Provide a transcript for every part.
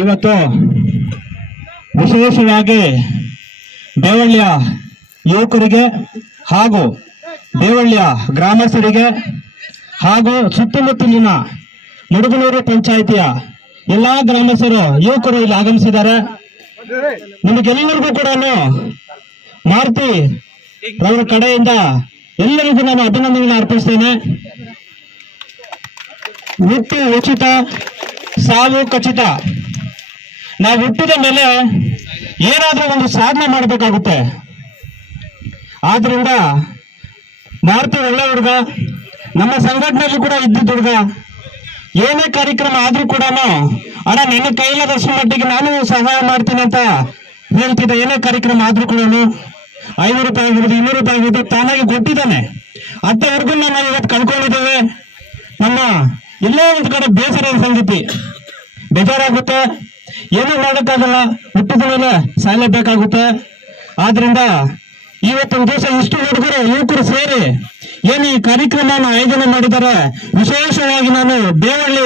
ಇವತ್ತು ವಿಶೇಷವಾಗಿ ದೇವಳ್ಳಿಯ ಯುವಕರಿಗೆ ಹಾಗೂ ದೇವಳ್ಳಿಯ ಗ್ರಾಮಸ್ಥರಿಗೆ ಹಾಗೂ ಸುತ್ತಮುತ್ತಲಿನ ಮುಡುಗನೂರು ಪಂಚಾಯಿತಿಯ ಎಲ್ಲಾ ಗ್ರಾಮಸ್ಥರು, ಯುವಕರು ಇಲ್ಲಿ ಆಗಮಿಸಿದ್ದಾರೆ. ನಿಮಗೆಲ್ಲರಿಗೂ ಕೂಡ ಮಾರುತಿ ಅವರ ಕಡೆಯಿಂದ ಎಲ್ಲರಿಗೂ ನಾನು ಅಭಿನಂದನೆ ಅರ್ಪಿಸ್ತೇನೆ. ನಿತ್ಯ ಉಚಿತ, ಸಾವು ಖಚಿತ ನಾವು ಹುಟ್ಟಿದ ಮೇಲೆ ಏನಾದ್ರೂ ಒಂದು ಸಾಧನೆ ಮಾಡಬೇಕಾಗುತ್ತೆ. ಆದ್ರಿಂದ ಮಾರುತಿ ಒಳ್ಳೆ ಹುಡುಗ, ನಮ್ಮ ಸಂಘಟನೆಯಲ್ಲಿ ಕೂಡ ಇದ್ದಿದ್ದ ಹುಡುಗ, ಏನೇ ಕಾರ್ಯಕ್ರಮ ಆದ್ರೂ ಕೂಡ ಅಣ್ಣ ನನ್ನ ಕೈಲಾದಷ್ಟು ಮಟ್ಟಿಗೆ ನಾನು ಸಹಾಯ ಮಾಡ್ತೀನಿ ಅಂತ ಹೇಳ್ತಿದ್ದ ಏನೇ ಕಾರ್ಯಕ್ರಮ ಆದ್ರೂ ಕೂಡ ಐನೂರು ರೂಪಾಯಿ ಆಗಿರ್ಬೋದು, ಇನ್ನೂರು ರೂಪಾಯಿ ಆಗಿರ್ಬೋದು, ತಾನಾಗಿ ಕೊಟ್ಟಿದ್ದಾನೆ. ಅಂತವರೆಗೂ ನಾನು ಇವತ್ತು ಕಳ್ಕೊಂಡಿದ್ದೇವೆ. ನಮ್ಮ ಎಲ್ಲೋ ಒಂದು ಕಡೆ ಬೇಸರದ ಸಂಗತಿ. ಬೇಜಾರಾಗುತ್ತೆ. ಏನೂ ಮಾಡೋಕ್ಕಾಗಲ್ಲ ಹುಟ್ಟಿದ ಮೇಲೆ ಸಾಯಲೇಬೇಕಾಗುತ್ತೆ ಆದ್ರಿಂದ ಇವತ್ತಿನ ದಿವಸ ಇಷ್ಟು ಹುಡುಗರು, ಯುವಕರು ಸೇರಿ ಏನು ಈ ಕಾರ್ಯಕ್ರಮವನ್ನು ಆಯೋಜನೆ ಮಾಡಿದ್ದಾರೆ? ವಿಶೇಷವಾಗಿ ನಾನು ದೇವಳ್ಳಿ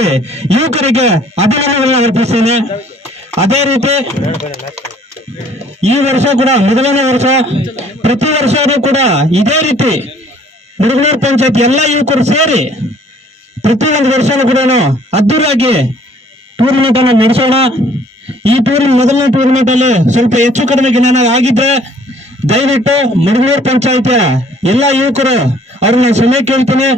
ಯುವಕರಿಗೆ ಅಭಿನಂದನೆಗಳನ್ನ ಅರ್ಪಿಸ್ತೇನೆ. ಅದೇ ರೀತಿ ಈ ವರ್ಷ ಕೂಡ, ಮೊದಲನೇ ವರ್ಷ, ಪ್ರತಿ ವರ್ಷವೂ ಕೂಡ ಇದೇ ರೀತಿ ಮುಡುಗನೂರು ಪಂಚಾಯತ್ ಎಲ್ಲ ಯುವಕರು ಸೇರಿ ಪ್ರತಿಯೊಂದು ಒಂದು ವರ್ಷನೂ ಕೂಡ ಅದ್ದೂರಿಯಾಗಿ ಟೂರ್ನಮೆಂಟ್ ಅನ್ನು ನಡೆಸೋಣ. ಈ ಟೂರ್, ಮೊದಲನೇ ಟೂರ್ನಮೆಂಟ್ ಅಲ್ಲಿ ಸ್ವಲ್ಪ ಹೆಚ್ಚು ಕಡಿಮೆ ಜ್ಞಾನ ಆಗಿದ್ರೆ ದಯವಿಟ್ಟು ಮಡಗೂರು ಪಂಚಾಯತಿಯ ಎಲ್ಲ ಯುವಕರು ಅವ್ರನ್ನ ಸಮಯ ಕೇಳ್ತೀನಿ.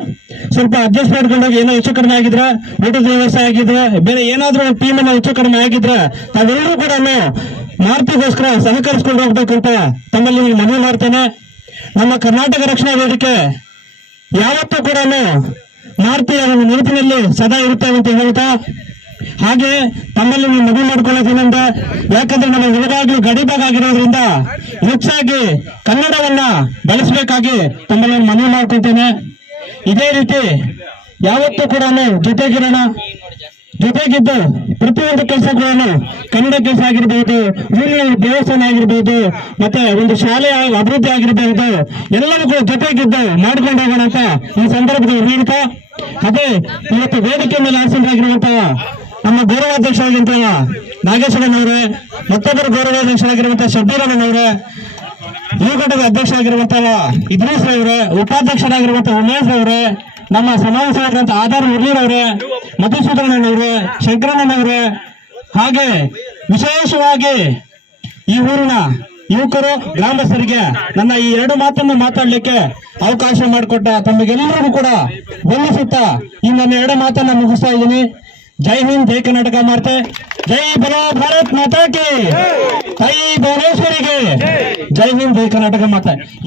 ಸ್ವಲ್ಪ ಅಡ್ಜಸ್ಟ್ ಮಾಡ್ಕೊಂಡಾಗ ಏನೋ ಹೆಚ್ಚು ಕಡಿಮೆ ಆಗಿದ್ರೆ, ಊಟದ ವ್ಯವಸ್ಥೆ ಆಗಿದ್ರೆ, ಬೇರೆ ಏನಾದ್ರೂ ಒಂದು ಟೀಮ್ ಅನ್ನ ಹೆಚ್ಚು ಕಡಿಮೆ ಆಗಿದ್ರೆ ತಾವೆಲ್ಲರೂ ಕೂಡ ಮಾರ್ತಿಗೋಸ್ಕರ ಸಹಕರಿಸ್ಕೊಂಡು ಹೋಗ್ಬೇಕಂತ ತಮ್ಮಲ್ಲಿ ಮನವಿ ಮಾಡ್ತೇನೆ. ನಮ್ಮ ಕರ್ನಾಟಕ ರಕ್ಷಣಾ ವೇದಿಕೆ ಯಾವತ್ತೂ ಕೂಡ ಅವನ ನೆನಪಿನಲ್ಲಿ ಸದಾ ಇರುತ್ತೇವೆ ಅಂತ ಹೇಳ್ತಾ ಹಾಗೆ ತಮ್ಮಲ್ಲಿ ನೀವು ಮದುವೆ ಮಾಡ್ಕೊಳ್ಳೋದೇನೆಂದ ಯಾಕಂದ್ರೆ ನಮ್ಮ ಒಳಗಾಗ್ಲಿ ಗಡಿಭಾಗ ಆಗಿರೋದ್ರಿಂದ ಹೆಚ್ಚಾಗಿ ಕನ್ನಡವನ್ನ ಬಳಸಬೇಕಾಗಿ ತಮ್ಮಲ್ಲಿ ಮನವಿ ಮಾಡ್ಕೊಳ್ತೇನೆ. ಇದೇ ರೀತಿ ಯಾವತ್ತೂ ಕೂಡ ಜೊತೆಗಿರೋಣ. ಜೊತೆಗಿದ್ದು ಪ್ರತಿಯೊಂದು ಕೆಲಸಗಳನ್ನು ಕನ್ನಡ ಕೆಲಸ ಆಗಿರ್ಬೋದು, ಊರಿನ ದೇವಸ್ಥಾನ ಆಗಿರ್ಬೋದು, ಮತ್ತೆ ಒಂದು ಶಾಲೆ ಅಭಿವೃದ್ಧಿ ಆಗಿರ್ಬೋದು ಎಲ್ಲರೂ ಕೂಡ ಜೊತೆಗಿದ್ದು ಮಾಡ್ಕೊಂಡು ಹೋಗೋಣ ಅಂತ ಈ ಸಂದರ್ಭದಲ್ಲಿ ಹೇಳ್ತಾ ಅದೇ, ಇವತ್ತು ವೇದಿಕೆ ಮೇಲೆ ಆಸೀನರಾಗಿರುವಂತಹ ನಮ್ಮ ಗೌರವಾಧ್ಯಕ್ಷರಾಗಿರುವ ನಾಗೇಶ್ವರನವರೇ ಮತ್ತೊಬ್ಬರು ಗೌರವಾಧ್ಯಕ್ಷರಾಗಿರುವಂತಹ ಶಬ್ಬೀರಣ್ಣನವರೇ ಅಧ್ಯಕ್ಷ ಆಗಿರುವಂತಹ ಇದ್ರೀಸ್ ಅವರೇ ಉಪಾಧ್ಯಕ್ಷರಾಗಿರುವಂತಹ ಉಮೇಶ್ ಅವರೇ, ನಮ್ಮ ಸಮಾವೇಶವಾಗಿರುವಂತಹ ಆಧಾರ್ ಮುರಳೀರವರೇ ಮಧುಸೂದನವ್ರೆ ಶಂಕರಣ್ಣನವರೇ ಹಾಗೆ ವಿಶೇಷವಾಗಿ ಈ ಊರಿನ ಯುವಕರು, ಗ್ರಾಮಸ್ಥರಿಗೆ ನನ್ನ ಈ ಎರಡು ಮಾತನ್ನು ಮಾತಾಡಲಿಕ್ಕೆ ಅವಕಾಶ ಮಾಡಿಕೊಟ್ಟ ತಮಗೆಲ್ಲರಿಗೂ ಕೂಡ ವಂದಿಸುತ್ತಾ ಈ ನನ್ನ ಎರಡು ಮಾತನ್ನ ಮುಗಿಸ್ತಾ ಇದ್ದೀನಿ. जय हिंद जय कर्नाटक मारते। जय बना भारत माता की। जय। भुवनेश्वरी के। जय हिंद जय कर्नाटक माता।